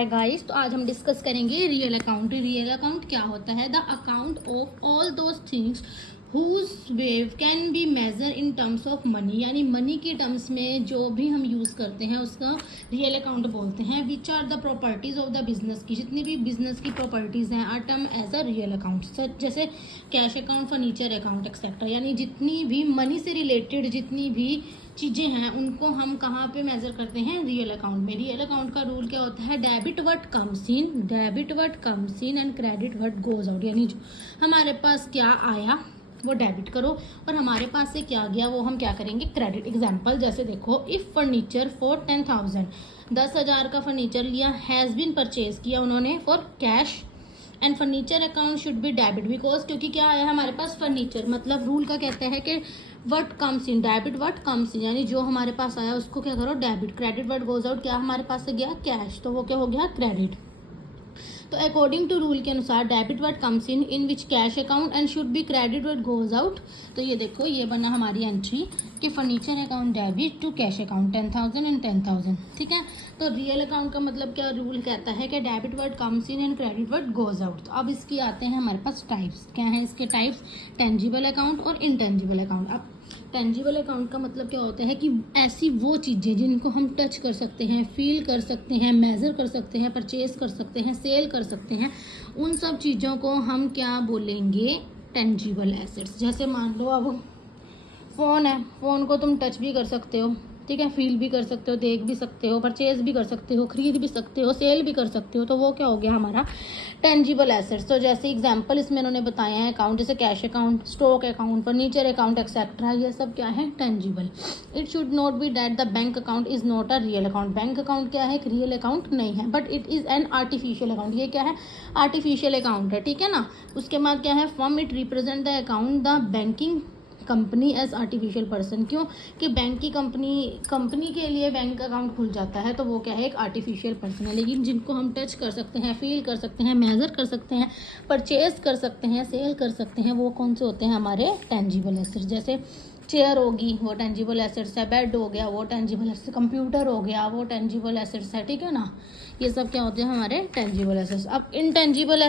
Hi guys, तो आज हम डिस्कस करेंगे रियल अकाउंट। रियल अकाउंट क्या होता है? The account of all those things whose value can be measured in terms of money, यानी मनी के टर्म्स में जो भी हम यूज़ करते हैं उसका रियल अकाउंट बोलते हैं। Which are the properties of the business की जितनी भी बिजनेस की प्रॉपर्टीज़ हैं are term as a real account, जैसे cash account, furniture account etcetera. यानी जितनी भी मनी से रिलेटेड जितनी भी चीज़ें हैं उनको हम कहाँ पे मेजर करते हैं? रियल अकाउंट में। रियल अकाउंट का रूल क्या होता है? Debit what comes in and credit what goes out. यानी जो हमारे पास क्या आया वो डेबिट करो और हमारे पास से क्या गया वो हम क्या करेंगे? क्रेडिट। एग्जाम्पल जैसे देखो, इफ़ फर्नीचर फॉर 10,000, 10,000 का फर्नीचर लिया, हैज़ बीन परचेज किया उन्होंने for cash and furniture account should be debit because, क्योंकि क्या आया हमारे पास? फर्नीचर। मतलब रूल का कहता है कि what comes in, debit what comes इन, यानी जो हमारे पास आया उसको क्या करो? Debit. Credit what goes out, क्या हमारे पास से गया? कैश, तो वो क्या हो गया? क्रेडिट। तो अकॉर्डिंग टू रूल के अनुसार debit what comes in which cash account and should be credit what goes out. तो ये देखो, ये बना हमारी एंट्री कि furniture account debit to cash account 10,000 and 10,000। ठीक है, तो रियल अकाउंट का मतलब क्या रूल कहता है कि debit what comes in and credit what goes out. तो अब इसकी आते हैं हमारे पास टाइप्स। क्या है इसके टाइप्स? टेंजिबल अकाउंट और इनटेंजिबल अकाउंट। अब टेंजिबल अकाउंट का मतलब क्या होता है कि ऐसी वो चीज़ें जिनको हम टच कर सकते हैं, फील कर सकते हैं, मेज़र कर सकते हैं, परचेज कर सकते हैं, सेल कर सकते हैं, उन सब चीज़ों को हम क्या बोलेंगे? Tangible assets. जैसे मान लो अब फ़ोन है, फ़ोन को तुम टच भी कर सकते हो, ठीक है, फील भी कर सकते हो, देख भी सकते हो, परचेज भी कर सकते हो, खरीद भी सकते हो, सेल भी कर सकते हो, तो वो क्या हो गया हमारा? Tangible assets. तो जैसे एग्जांपल इसमें उन्होंने बताया है अकाउंट, जैसे cash account, stock account, furniture account etcetera, ये सब क्या है? Tangible. It should not be that the bank account is not a real account. Bank account क्या है? एक रियल अकाउंट नहीं है, but it is an artificial account. ये क्या है? आर्टिफिशियल अकाउंट है, ठीक है ना। उसके बाद क्या है? Form it represent the account the banking company as artificial person. क्यों? कि बैंक की कंपनी के लिए बैंक अकाउंट खुल जाता है तो वो क्या है? एक आर्टिफिशियल पर्सन है। लेकिन जिनको हम टच कर सकते हैं, फील कर सकते हैं, मेजर कर सकते हैं, परचेज कर सकते हैं, सेल कर सकते हैं, वो कौन से होते हैं? हमारे टेंजिबल एसेट्स। जैसे चेयर होगी वो टेंजिबल एसेट्स है, बेड हो गया वो टेंजिबल एसेट्स, कंप्यूटर हो गया वो टेंजिबल एसेट्स है, ठीक है ना। ये सब क्या होते हैं? हमारे टेंजिबल एसेट्स। अब इनटेंजिबल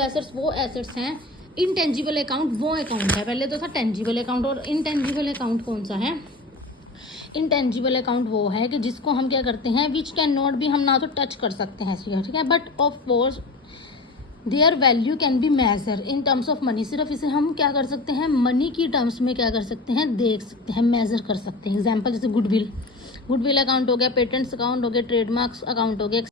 एसेट्स वो एसेट्स हैं। इनटेंजिबल अकाउंट वो अकाउंट है, पहले तो था टेंजिबल अकाउंट, और इनटेंजिबल अकाउंट कौन सा है? इनटेंजिबल अकाउंट वो है कि जिसको हम क्या करते हैं? विच कैन नॉट बी, हम ना तो टच कर सकते हैं, ठीक है, but of course their value can be measured in terms of money. सिर्फ इसे हम क्या कर सकते हैं? मनी की टर्म्स में क्या कर सकते हैं? देख सकते हैं, मेजर कर सकते हैं। एग्जाम्पल जैसे गुडविल अकाउंट हो गया, पेटेंट्स अकाउंट हो गया, ट्रेडमार्क्स अकाउंट हो गया।